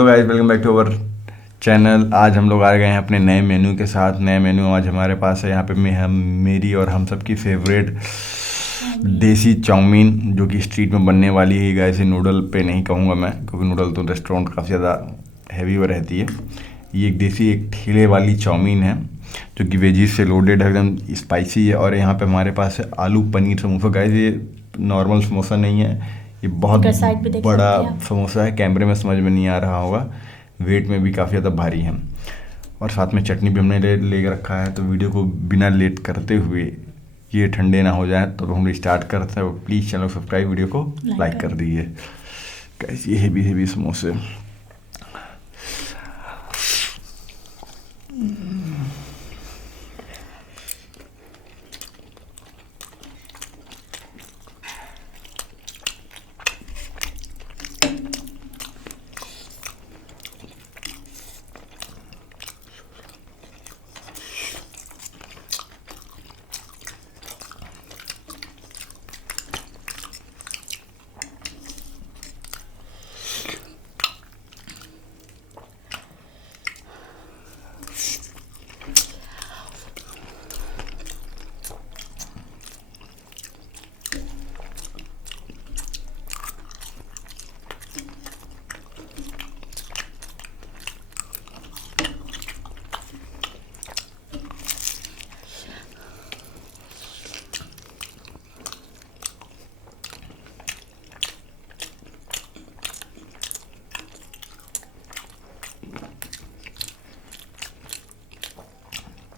तो guys welcome back to our channel. आज हम लोग आ गए हैं अपने नए मेन्यू के साथ। नए मेन्यू आज हमारे पास है। यहाँ पे मेरी और हम सबकी फेवरेट देसी चाउमीन जो कि स्ट्रीट में बनने वाली है। गाइस ये नूडल पे नहीं कहूँगा मैं, क्योंकि नूडल तो रेस्टोरेंट काफ़ी ज़्यादा हैवी वो रहती है। ये एक देसी एक ठेले वाली चाउमीन है जो कि वेजीज से लोडेड है, एकदम स्पाइसी है। और यहाँ पे हमारे पास है आलू पनीर समोसा। गाइस ये नॉर्मल समोसा नहीं है, ये बहुत बड़ा समोसा है। कैमरे में समझ में नहीं आ रहा होगा, वेट में भी काफ़ी ज़्यादा भारी है। और साथ में चटनी भी हमने ले रखा है। तो वीडियो को बिना लेट करते हुए, ये ठंडे ना हो जाए तो हम स्टार्ट करते हैं। प्लीज़ चैनल सब्सक्राइब, वीडियो को लाइक कर दीजिए। कैसी हेवी हेवी समोसे।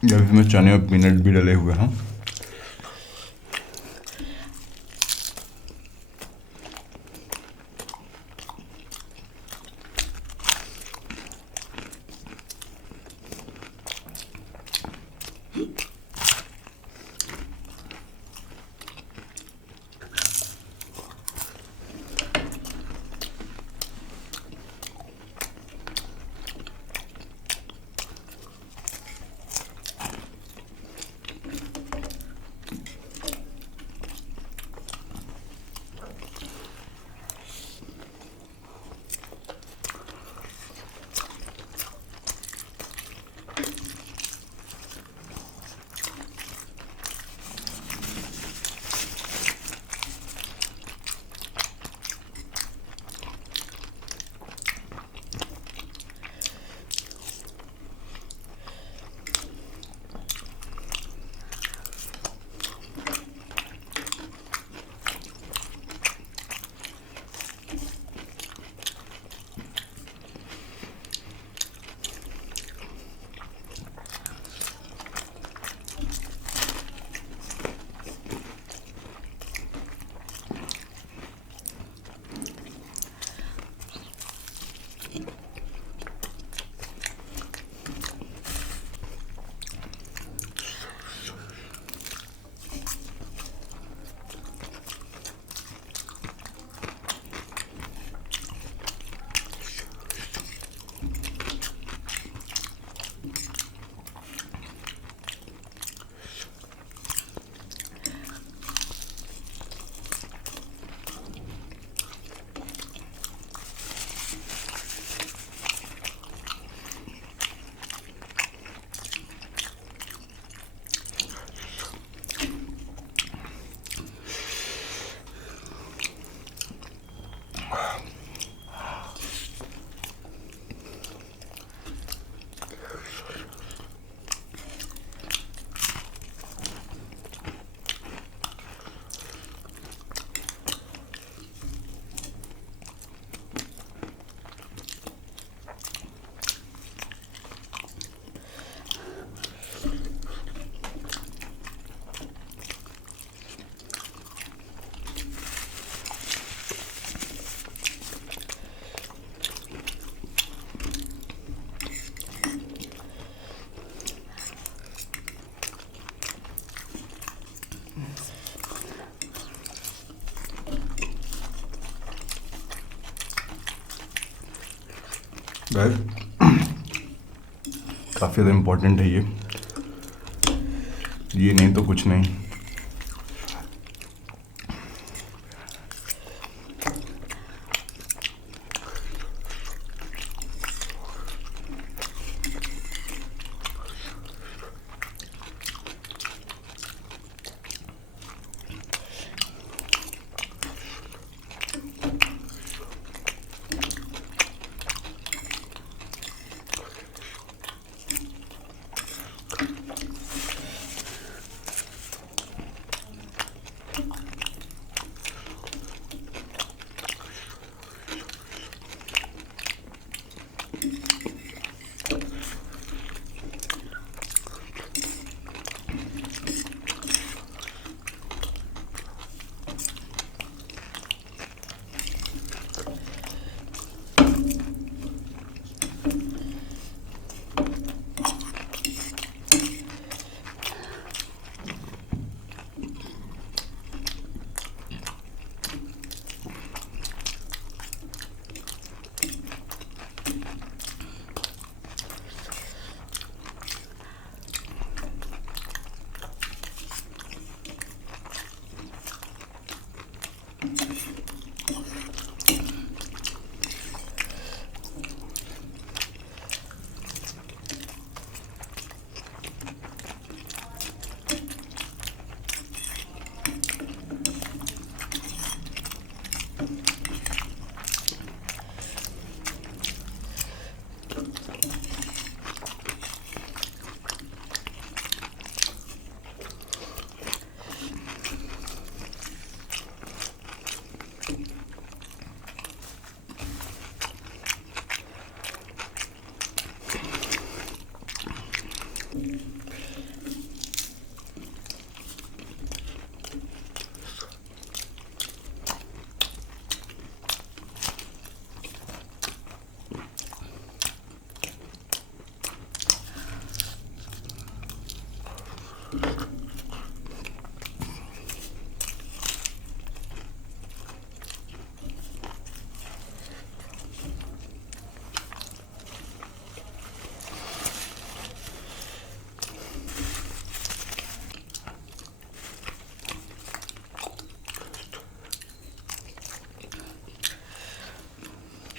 इसमें चने और पीनट भी डले हुए हैं। गाइस काफ़ी ज़्यादा इम्पोर्टेंट है ये नहीं तो कुछ नहीं।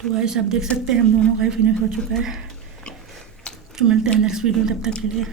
तो गाइस आप देख सकते हैं हम दोनों का ही फिनिश हो चुका है। तो मिलते हैं नेक्स्ट वीडियो, तब तक के लिए।